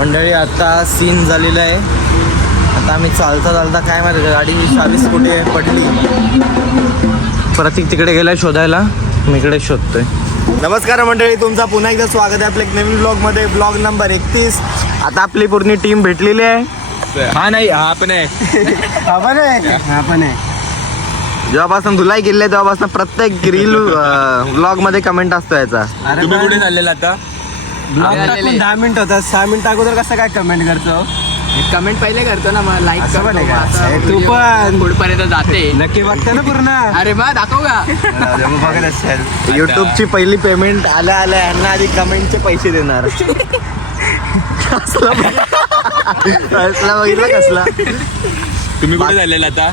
मंडळी आता सीन झालेलं आहे. आता आम्ही चालता चालता काय माहिती गाडी 40 कुठे पडली. प्रतीक तिकडे गेलाय शोधायला, मी इकडे शोधतोय. नमस्कार मंडळी, तुमचा पुन्हा एकदा स्वागत आहे आपल्या एक नवीन ब्लॉगमध्ये. Blog number 31. आता आपली पूर्ण टीम भेटलेली आहे. हा नाही, हा पण आहे. जेव्हापासून धुलाई गेले तेव्हापासून प्रत्येक रील ब्लॉग मध्ये कमेंट असतो याचा. तुम्ही कुठे चाललेला आता? 10 मिनिट होतात, 6 मिनिट अगोदर कसं काय कमेंट करतो? कमेंट पहिले करतो ना, मग लाईक असं पण आहे का? करतो. तू पण पुढपर्यंत जाते. नक्की बघते ना पूर्ण? अरे बा दाखव का? बघत असेल. युट्यूबची पहिली पेमेंट आल्या आल्या यांना आधी कमेंटचे पैसे देणार. कसला बघितला कसला. तुम्ही कुठे चाललेला आता?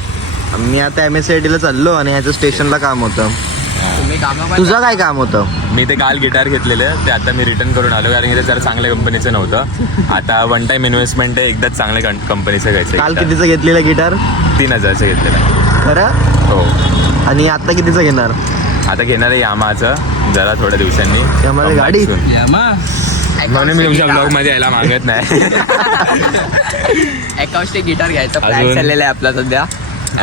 मी आता MSCIT ला चाललो आणि ह्याचं स्टेशनला काम होतं. तुम्ही कामं पण तुझं काय काम होतं? मी ते काल गिटार घेतलेलं, ते आता मी रिटर्न करून आलो कारण की ते जरा चांगल्या कंपनीचं नव्हतं. आता वन टाइम इन्व्हेस्टमेंट आहे, एकदाच चांगल्या कंपनीचं घ्यायचं. काल कितीचं घेतलेलं गिटार? 3000चं घेतलेलं. खरं? हो, आणि आता कितीचं घेणार? आता घेणार आहे यामाचं जरा थोड्या दिवसांनी. यामाची गाडी? म्हणून मी तुमच्या ब्लॉग मध्ये यायला मागत नाही. अकॉस्टिक गिटार घ्यायचा प्लॅन अजून? चाललेला आहे आपला सध्या.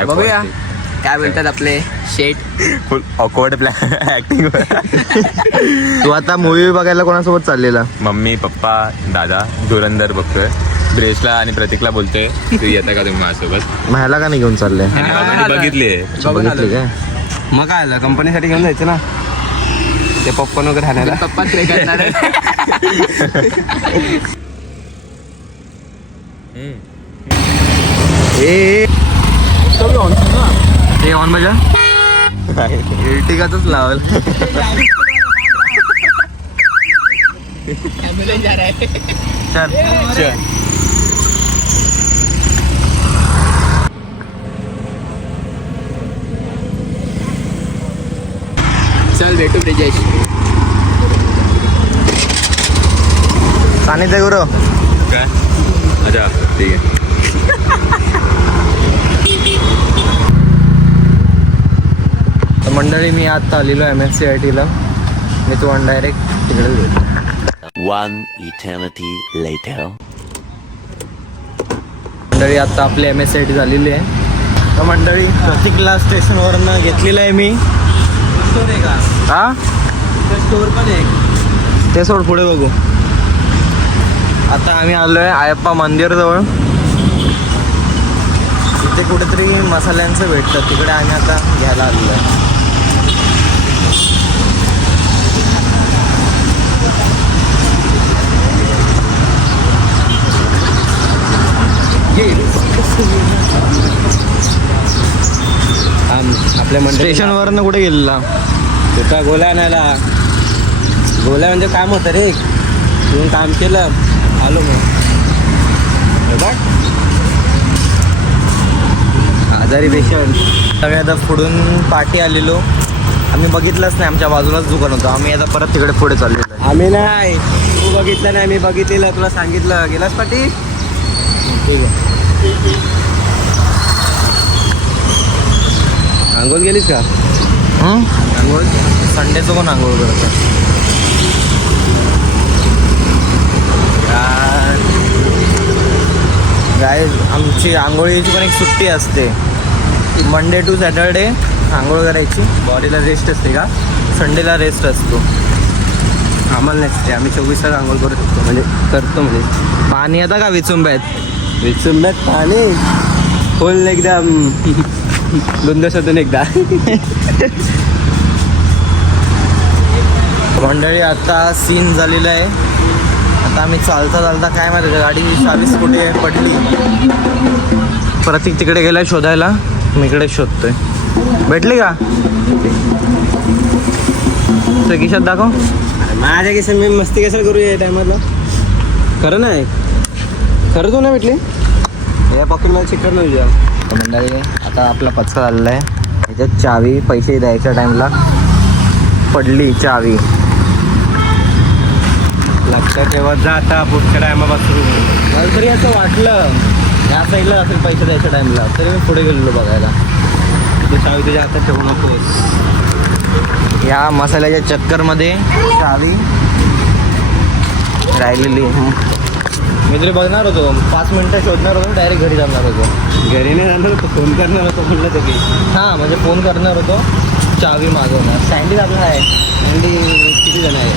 बघूया काय बोलतात आपले शेट. Full awkward plan acting. तू आता मूवी बघायला कोणासोबत चाललेला? मम्मी, पप्पा, दादा धुरंधर बघतोय. ब्रेशला आणि प्रतीकला बोलतोय तू येता का तुम्ही माझ्यासोबत. मग ह्याला का नाही घेऊन चालले? बघितली आहे. बघून आलो. बघितली काय? मग काय आलं, कंपनीसाठी घेऊन जायचं ना ते पॉपकॉर्न वगैरे आणायला. पप्पा प्ले करणार आहे. हे ऑन बजा इर्टिगाच लावल. ॲम्ब्युलन्स जा रहा है. चल चल भेटू ब्रिजेश. सानिध्य गुरु. काय? अच्छा ठीक आहे. तर मंडळी मी आता आलेलो MSCIT ला. मी तो डायरेक्ट तिकडे भेटलो. One eternity later. मंडळी आता आपली MSCIT झालेली आहे. तर मंडळी प्रतीकला स्टेशनवरनं घेतलेलं आहे मी. हा स्टोर पण आहे ते सोड, पुढे बघू. आता आम्ही आलोय आयप्पा मंदिर जवळ. तिथे कुठेतरी मसाल्यांचं भेटतं, तिकडे आम्ही आता घ्यायला आलेलो आहे. आपल्या मंडळी स्टेशनवरनं कुठे गेलेला? तुझा गोल्या आणायला. गोल्या म्हणजे काम होतं रे, तुम्ही काम केलं आलो मग. आजारी पेशंट. आम्ही आता पुढून पाठी आलेलो. आम्ही बघितलंच नाही, आमच्या बाजूलाच दुकान होतं. आम्ही आता परत तिकडे पुढे चाललेलो आहे. आम्ही नाही, तू बघितलं नाही, मी बघितलेलं, तुला सांगितलं. गेलास पाटी? ठीक आहे. आंघोळ गेलीस का? आंघोळ संडेचं कोण आंघोळ करतं? काय आमची आंघोळीची पण एक सुट्टी असते. मंडे टू सॅटर्डे आंघोळ करायची, बॉडीला रेस्ट असते का. संडेला रेस्ट असतो. आम्हाला नसते, आम्ही 24 तास आंघोळ करू शकतो, म्हणजे करतो. म्हणजे पाणी आता का विचुंब्यात? विचुंब्यात पाणी फुल एकदम गुंदशातून एकदा. मंडळी आता सीन झालेलं आहे. आता आम्ही चालता चालता काय माहिती गाडी 40 कुठे पडली. प्रतीक तिकडे गेलाय शोधायला, मी इकडे शोधतोय. भेटली का? तर खिशात दाखव. माझ्या केसन मी मस्ती कशाला करू या टायमाला? खरं नाही, खरं तू नाही भेटली. या पकडून मला चिकट नाही तुझ्या. मंडळी आता आपला पचका झालेला आहे. ह्याच्यात चावी, पैसे द्यायच्या टाईमला पडली चावी. लक्षात ठेवत जा आता पुढच्या टायमापासून. मला तरी असं वाटलं या साईडला असेल पैसे द्यायच्या टाईमला, तरी मी पुढे गेलेलो बघायला. तू चावी तुझ्या हातात ठेवू नकोस. या मसाल्याच्या चक्करमध्ये चावी राहिलेली. मी तरी बघणार होतो 5 मिनिटं शोधणार होतो डायरेक्ट घरी जाणार होतो. घरी नाही जाणार होतो, फोन करणार होतो म्हणलं तरी. हां म्हणजे फोन करणार होतो, चावी मागवणार. सँडी आपला आहे. आणि किती जण आहे?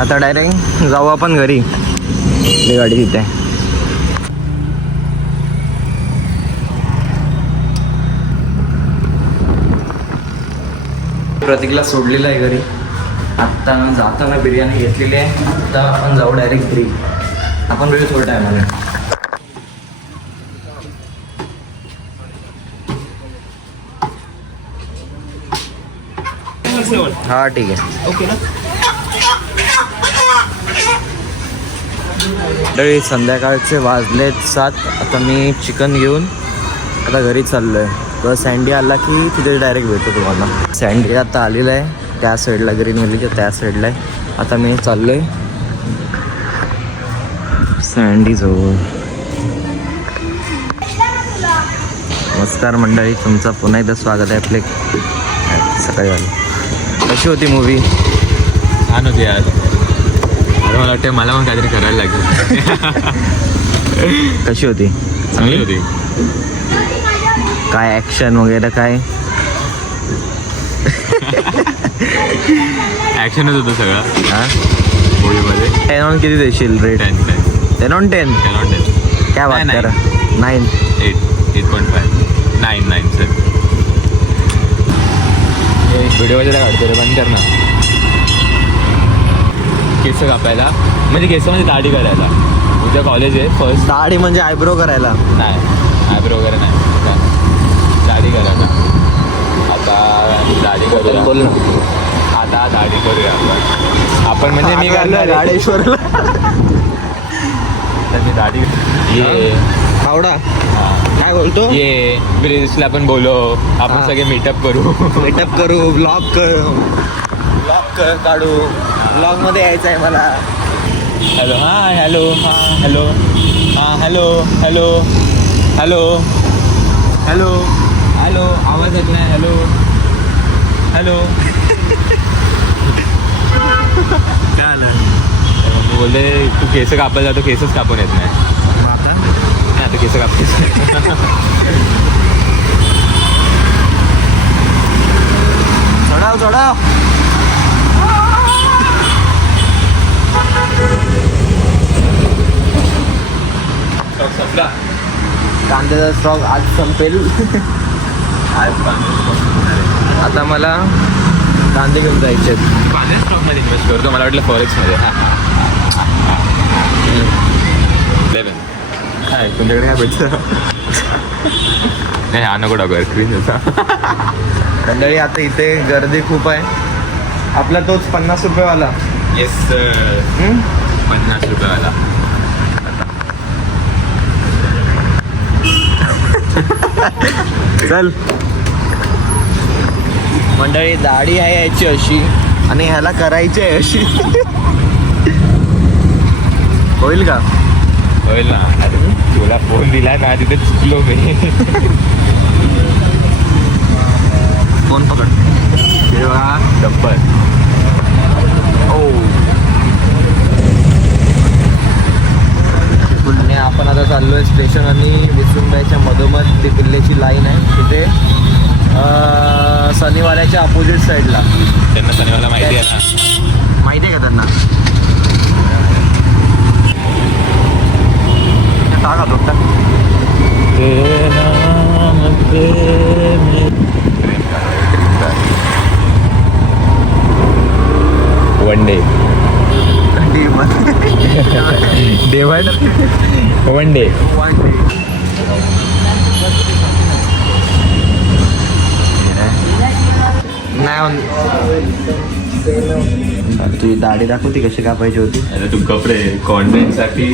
आता डायरेक्ट जाऊ आपण घरी. आपली गाडी तिथे आहे. प्रतीकला सोडलेलं आहे घरी. आत्ता जाताना बिर्याणी घेतलेली आहे. आता आपण जाऊ डायरेक्ट घरी. आपण घरी थोडं टायमाने. हा ठीक आहे. ओके ना. तरी संध्याकाळचे वाजलेत 7. आता मी चिकन घेऊन आता घरी चाललो आहे. तर सँडी आला की तिथे डायरेक्ट भेटतो तुम्हाला. सँडी आता आलेला आहे त्या साईडला, ग्रीन व्हॅलीच्या त्या साईडला आहे. आता मी चाललो आहे सँडीजवळ. नमस्कार मंडळी, तुमचं पुन्हा एकदा स्वागत आहे आपले सकाळी वाले. कशी होती मूवी? छान होती यार. अरे मला वाटतं मला पण काहीतरी करायला लागेल. कशी होती? चांगली होती. काय ॲक्शन वगैरे काय? ॲक्शनच होतं सगळं हां मूवीमध्ये. 10 on किती देशील रेट? 10 10 on 10. क्या बात नाही, कर. 9. 8.5 9 सर. व्हिडिओ वगैरे काढतो रे, बंद कर ना. केस कापायला म्हणजे केस म्हणजे दाढी करायला. उद्या कॉलेज आहे फर्स्ट. दाढी म्हणजे आयब्रो करायला? नाही, आयब्रो वगैरे नाही, दाढी करायला. आता दाढी करूया. बोल ना. आता दाढी करूया आपण म्हणजे मी करणार आहे. गाडेश्वरला तर मी दाढी ये आवडा काय बोलतो? ये ब्रिजला पण बोलो आपण हा. सगळे मीटअप करू. मीटअप करू, ब्लॉग काढू. ब्लॉग मध्ये यायचं आहे मला. हॅलो हां हॅलो हां हॅलो हां hello hello hello hello hello आवाज येत नाही. हॅलो हॅलो काय आलं? मी बोलले तू केस कापायला जातो, केसच कापून येत नाही. नाही तू केस कापतेस. चढाव संपला कांद्याचा स्टॉक आज संपेल. आज आता मला कांदे घेऊन जायचे आहेत. माझ्या स्टॉकमध्ये इन्व्हेस्ट करतो. मला वाटलं फॉरेक्समध्ये. हां 11 काय तुमच्याकडे काय भेटतं? नाही हा नको टाकू स्क्रीन होता. मंडळी आता इथे गर्दी खूप आहे. आपला तोच 50 रुपयेवाला. Yes sir. 50 रुपयावाला. चल मंडळी, दाढी आहे याची अशी आणि ह्याला करायची आहे अशी. होईल का? होईल ना. अरे तुला फोन दिला ना तिथे चुकलो मी. फोन पकड. तेव्हा डब्बल. ओ पुणे आपण आता चाललोय स्टेशन आणि विसुंबाईच्या मधोमध ती किल्ल्याची लाईन आहे तिथे. शनिवाराच्या अपोजिट साईडला. त्यांना शनिवारला माहिती आहे ना. माहिती आहे का त्यांना? टाका तो one day day one day नाही. तुझी दाढी दाखवती कशी कापायची होती. अरे तू कपडे कॉन्टेंटसाठी.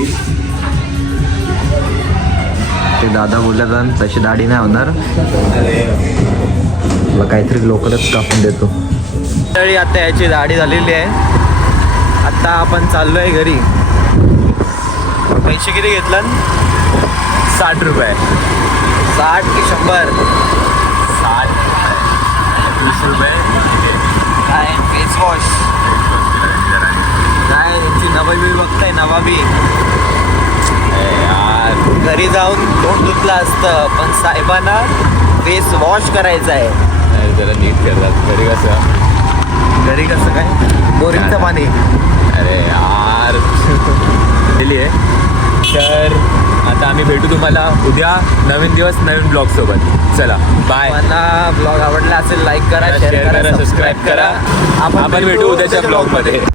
ते दादा बोलल्यात तशी दाढी नाही होणार. तुला काहीतरी लोकलच कापून देतो. तरी आता याची दाढी झालेली आहे. आता आपण चाललोय घरी. पैसे किती घेतलं? 60 रुपये. 60 की 100? 60 20 रुपये काय फेस वॉश. धुतलंय नवाबी. यार घरी जाऊन तोंड धुतलं असतं, पण साहेबांना फेस वॉश करायचा आहे. नाही, जरा नीट करतात घरी कसं. घरी कसं काय, बोरिंगचं पाणी. अरे यार दिली आहे. तर आता आम्ही भेटू तुम्हाला उद्या नवीन दिवस नवीन ब्लॉग सोबत. चला बाय. मला ब्लॉग आवडला असेल लाईक करा, शेअर शेअर करा, करा, सबस्क्राईब करा. आपण भेटू उद्याच्या ब्लॉग मध्ये.